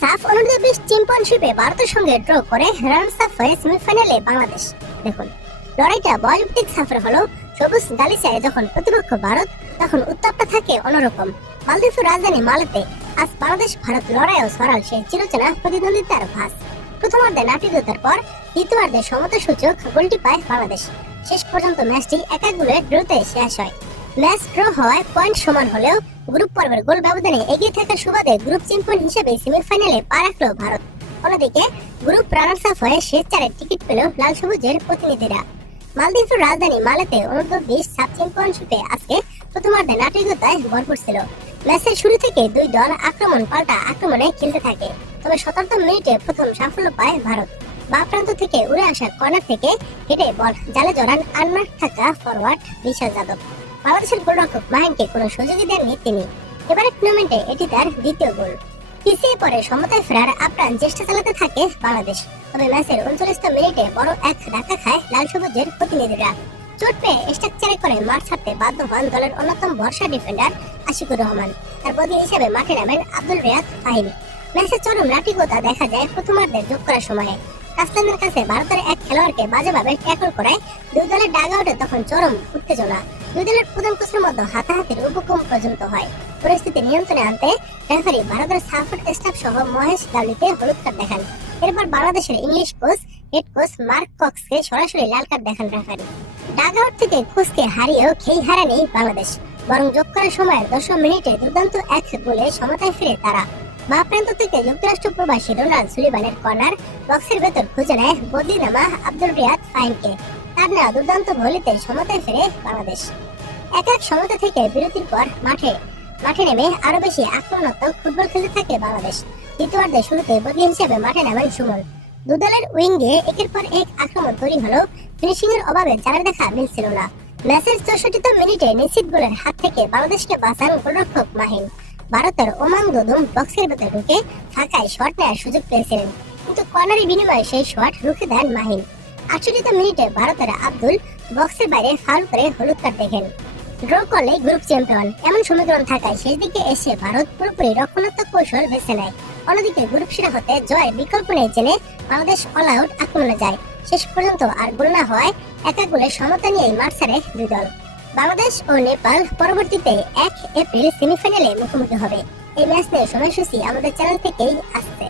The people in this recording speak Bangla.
সাফ অনূর্ধ্ব-20 চ্যাম্পিয়নশিপে ভারতের সঙ্গে ড্র করে রানার্স আপ হয়ে সেমিফাইনালে বাংলাদেশ। দেখুন, লড়াইটা বয়ভিত্তিক সাফের হলো সবুজ গালিচায় যখন প্রতিপক্ষ ভারত, তখন উত্তাপটা থাকে অন্যরকম। মালদ্বীপের রাজধানী মালেতে আজ বাংলাদেশ ভারত লড়াইও সরাল সেই চিরচেনা প্রতিদ্বন্দ্বিতার ভাস। প্রথমার্ধে নাটকীয়তার পর দ্বিতীয়ার্ধে সমতাসূচক গোলটি পায় বাংলাদেশ। শেষ পর্যন্ত ম্যাচটি 1-1 গোলে ড্রতে শেষ হয়। ম্যাচ ড্র হওয়ায় পয়েন্ট সমান হলেও গ্রুপ পর্বের গোল ব্যবধানে এগিয়ে থাকার সুবাদে গ্রুপ চ্যাম্পিয়ন হিসেবে সেমিফাইনালে পা রাখল ভারত। অন্যদিকে গ্রুপ রানার্স আপ হয়ে শেষ চারের টিকিট পেল লাল সবুজের প্রতিনিধিরা। মালদ্বীপের রাজধানী মালেতে অনূর্ধ্ব-20 সাব চ্যাম্পিয়নশিপে আজকে প্রথমার্ধে নাটকীয়তায় ভরপুর ছিল। ম্যাচের শুরু থেকে দুই দল আক্রমণ পাল্টা আক্রমণে খেলতে থাকে, তবে 17 মিনিটে প্রথম সাফল্য পায় ভারত। বাঁ প্রান্ত থেকে উড়ে আসা কর্নার থেকে হেঁটে বল জালে জড়ান আনমার্ক থাকা ফরওয়ার্ড বিশাল যাদব। বাংলাদেশের গোলরক্ষক মাহিনকে কোনো সুযোগই দেননি তিনি। এবারের টুর্নামেন্টে এটি তার দ্বিতীয় গোল। পিছিয়ে পরে সমতায় ফেরার আপ্রাণ চেষ্টা চালাতে থাকে বাংলাদেশ, তবে ম্যাচের 39 মিনিটে বড় এক ধাক্কা খায় লাল সবুজের প্রতিনিধিরা। চোট পেয়ে স্ট্রাকচারে করে মাঠ ছাড়তে বাধ্য হন দলের অন্যতম ভরসা ডিফেন্ডার আশিকুর রহমান। তার বদলি হিসেবে মাঠে নামেন আব্দুল রিয়াদ ফাহিম। ম্যাচের চরম নাটকীয়তা দেখা যায় প্রথমার্ধে যোগ করার সময়ে। কাস্তানের কাছে ভারতের এক খেলোয়াড়কে বাজেভাবে ট্যাকল করায় দুই দলের ডাগআউটে তখন চরম উত্তেজনা। দুই দলের প্রধান কোচের মধ্যে হাতাহাতির উপক্রম পর্যন্ত হয়। পরিস্থিতি নিয়ন্ত্রণে আনতে রেফারি ভারতের সাপোর্ট স্টাফ সহ মহেশ দাউলিকে হলুদ কার্ড দেখান। এরপর বাংলাদেশের English coach head coach Mark কক্সকে সরাসরি লাল কার্ড দেখান রেফারি। ডাগআউট থেকে কোচকে হারিয়েও খেই হারানি বাংলাদেশ, বরং যোগ করার সময়ের 10 মিনিটে দুর্দান্ত এক গোলে সমতায় ফিরে তারা। বাঁ প্রান্ত থেকে যুক্তরাষ্ট্র প্রবাসী ডোনাল্ড সুলিভানের কর্নার বক্সের ভেতর খুঁজে নেয় বদলি নামা আব্দুল রিয়াদ ফাহিমকে। তার নেওয়া দুর্দান্ত ভলিতে সমতায় ফিরে বাংলাদেশ। এক সমতা থেকে বিরতির পর মাঠে নেমে আরো বেশি আক্রমণাত্মক ফুটবল খেলতে থাকে বাংলাদেশ। দ্বিতীয়ার্ধে শুরুতে বদলি হিসেবে মাঠে নামেন সুমন। দুদলের উইঙ্গে একের পর এক আক্রমণ তৈরি হলেও ফিনিশিং এর অভাবে চারের দেখা মিলছিল না। ম্যাচের 64 মিনিটে নিশ্চিত গোলের হাত থেকে বাংলাদেশকে বাঁচান গোলরক্ষক মাহিন। ভারতের ওমাং দুদুম বক্সের ভেতর ঢুকে ফাঁকায় শট নেওয়ার সুযোগ পেয়েছিলেন, কিন্তু কর্নারের বিনিময়ে সেই শট রুখে দেন মাহিন। 68 মিনিটে ভারতের আব্দুল বক্সের বাইরে ফাউল করে হলুদ কার্ড দেখেন। ড্র করলে গ্রুপ চ্যাম্পিয়ন এমন সমীকরণ থাকায় শেষ দিকে এসে ভারত পুরোপুরি রক্ষণাত্মক কৌশল বেছে নেয়। অন্যদিকে গ্রুপ সেরা হতে জয়ের বিকল্প নেই জেনে বাংলাদেশ অল আউট আক্রমণে যায়। শেষ পর্যন্ত আর গোল না হওয়ায় 1-1 গোলের সমতা নিয়েই মাঠ ছাড়ে দুই দল। বাংলাদেশ ও নেপাল পরবর্তীতে 1 এপ্রিল সেমিফাইনালে মুখোমুখি হবে। এই ম্যাচ নিয়ে সময়সূচি আমাদের চ্যানেল থেকেই আসছে।